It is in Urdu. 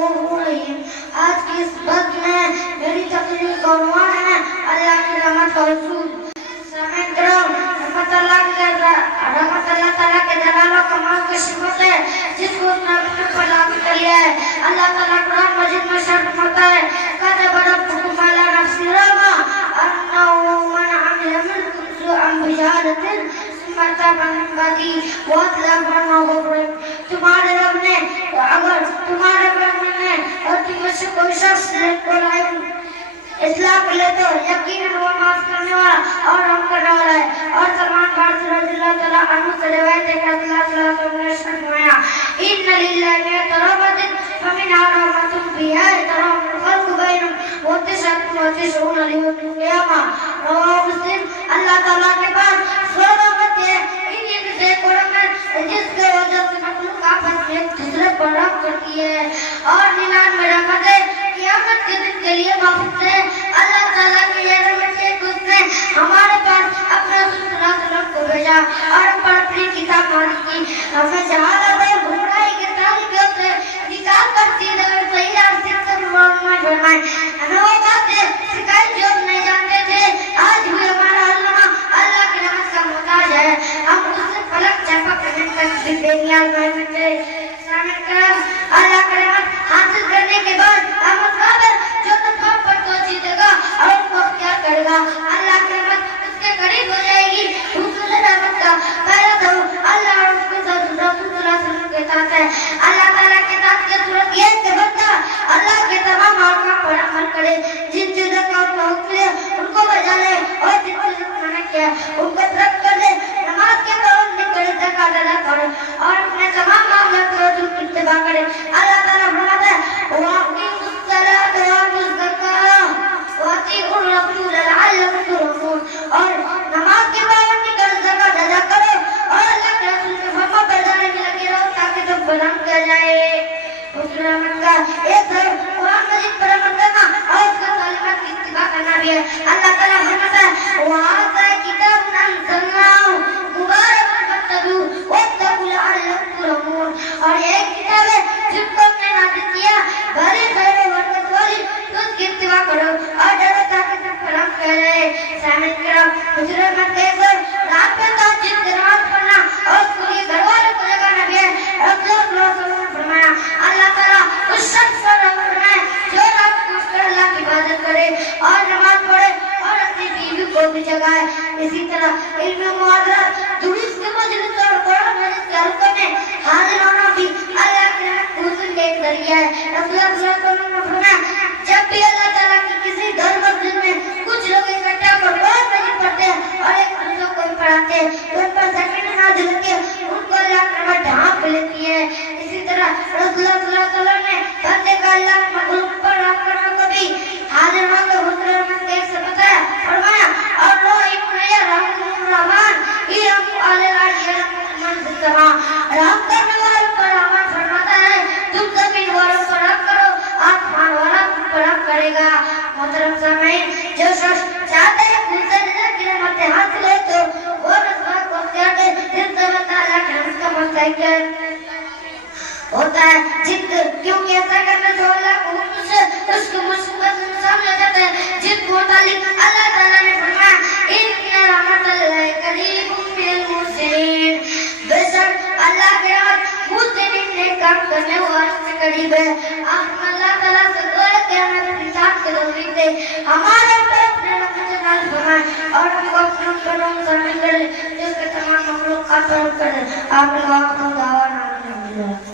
رؤوف رحیم۔ آج کی اس بد میں میری تقریر کا عنوان ہے اللہ کی رحمت کا حصول۔ سامعین کرام، رحمت اللہ تعالیٰ کے جلال و کمال کی صفت ہے جس کو اس نے اپنے پر لاگو کر لیا ہے۔ اللہ تعالیٰ قرآن مجید میں ارشاد فرماتا ہے كتب ربكم على نفسه الرحمة أنه من عمل منكم سوءا بجهالة ثم تاب من بعده وأصلح فإنه غفور رحيم۔ تمہارے رب نے اگر تمہارے رب نے اور تم میں سے کوئی شخص اصلاح کر لے تو یقیناً وہ معاف کرنے والا اور رحم کرنے والا ہے۔ اور سلمان فارسی رضی اللہ تعالیٰ عنہ سے روایت ہے کہ رسول اللہ صلی اللہ علیہ وسلم نے ارشاد فرمایا ان للہ مئۃ رحمۃ فمنها رحمۃ فیہا یتراحم الخلق بینہم وتسعۃ وتسعون لیوم القیامہ۔ رواه مسلم۔ اللہ تعالیٰ کے پاس 100 رحمت ہے، ان میں سے ایک رحمت جس کی وجہ سے مخلوق آپس میں ایک دوسرے پر رحم کرتی ہے، اور 99 رحمتیں قیامت کے دن کے لیے محفوظ ہے۔ اللہ تعالیٰ کی یہ رحمت ہے کہ اس نے ہمارے پاس اپنے رسول صلی اللہ علیہ وسلم کو بھیجا اور ہم پر اپنی کتاب نازل کی، ہمیں جہالت اور گمراہی کے طریقوں سے نکال کر سیدھے اور صحیح راستے پر رہنمائی فرمائے۔ ہمیں وہ باتیں سکھائی جو ہم نہیں جانتے تھے۔ آج بھی ہمارا علماء اللہ کی رحمت کا محتاج ہے، ہم اس سے پلک جھپک کرنے تک بھی بے نیاز نہیں سکتے۔ سامعین کرام، اللہ کی رحمت حاصل کرنے کے بعد ہم اس قابل جو تمام پر توجہ دے گا اور ان کو اختیار کرے گا، اللہ کی رحمت اس کے قریب ہو جائے گی۔ حصول رحمت کا پہلا سبب اللہ اور اس کے رسول صلی اللہ علیہ وسلم کے اطاعت ہے۔ اللہ تعالیٰ کے اطاعت کی صورت یہ ہے کہ بندہ اللہ کے تمام احکام پر عمل کرے، جن چیزوں کا اس کو حکم ہے ان کو بجا لے اور جن چیزوں کو منع کیا ان کو ترک کر دے، نماز کے پابند کرے، زکات ادا کرے اور اپنے تمام معاملات کے رسول کی اتباع کرے۔ اللہ تعالیٰ فرماتا ہے وَأَقِیمُوا الصَّلَاةَ وَآتُوا الزَّکَاةَ وَأَطِیعُوا الرَّسُولَ لَعَلَّکُمْ تُرْحَمُونَ۔ اور نماز کے پابندی کرو، زکات ادا کرو اور اللہ کے رسول کے فرما برداری میں لگے رہو تاکہ تم پر رحم کیا جائے۔ حصول رحمت کا ایک سبب قرآن مجید پر عمل کرنا اور اس کے تعلیمات کی اتباع کرنا بھی ہے۔ اللہ تعالیٰ فرماتا ہے وَهَذَا کِتَابٌ أَنزَلْنَاهُ مُبَارَكٌ فَاتَّبِعُوهُ وَاتَّقُوا لَعَلَّکُمْ تُرْحَمُونَ۔ اور ایک کتاب ہے جس کو ہم نے نازل کیا بھری خیر و برکت والی، تو اس کی اتباع کرو اور ڈرو تاکہ تم پر رحم کیا جائے۔ سامعین کرام، حصول رحمت کا ایک سبب رات میں تہجد کی نماز پڑھنا اور اس کے لیے گھر والوں کو جگانا بھی ہے۔ رسول اللہ صلی اللہ علیہ وسلم نے فرمایا اللہ تعالیٰ اس شخص پر رحم فرمائے جو رات کو اٹھ کر اللہ کی عبادت کرے اور نماز پڑھے اور اپنی بیوی کو بھی جگائے۔ اسی طرح علم و معاذرت، دروس کے مجلس اور قرآن مجید کے حلقوں میں حاضر ہونا بھی اللہ کے رحمت کے حصول کا ایک ذریعہ ہے۔ رسول اللہ صلی اللہ علیہ وسلم نے فرمایا جب بھی اللہ تعالیٰ کی کسی گھر مسجد میں کچھ لوگ اکٹھا ہو کر قرآن مجید پڑھتے ہیں اور ایک دوسرے کو بھی پڑھاتے ہیں تو ان پر سکینہ نازل ہوتی ہے، ان کو اللہ کی رحمت ڈھانپ لیتی ہے۔ اسی طرح رسول اللہ صلی اللہ علیہ وسلم نے بندے کا اللہ کے مخلوق پر رحم کرنے کو بھی حاضر ہو کر حصول رحمت کا ایک سبب ہے۔ فرمایا اور رحم کرنے والوں پر رحمت فرماتا ہے، تم زمین والوں پر رحم کرو، آسمان والا تم پر رحم کرے گا۔ محترم سامعین، جو شخص چاہتے ہیں کہ اسے اللہ کی رحمت حاصل ہو تو وہ رسول کو اختیار کرے، جس سے اللہ تعالیٰ کی رحمت کا مستحق ہوتا ہے، کیونکہ ایسا کرنے سے اللہ کو حکم سے اس کو مصیبت میں سامنے جاتا ہے، جس کو متعلق اللہ تعالیٰ نے فرمایا ان رحمت اللہ قریب من المحسنین، بے شک اللہ کی رحمت محسنین نیک کام کرنے والوں سے قریب ہے۔ آپ اللہ تعالیٰ سے دعا ہے کہ ہمیں اپنی ذات کے توفیق دے، ہمارے اوپر اپنے رحمت سے نازل فرمائے اور ہم کو اپنے پر شامل کرے، جس کے تمام مخلوقات پر رحم کرے۔ آپ لوگوں کو دعوانا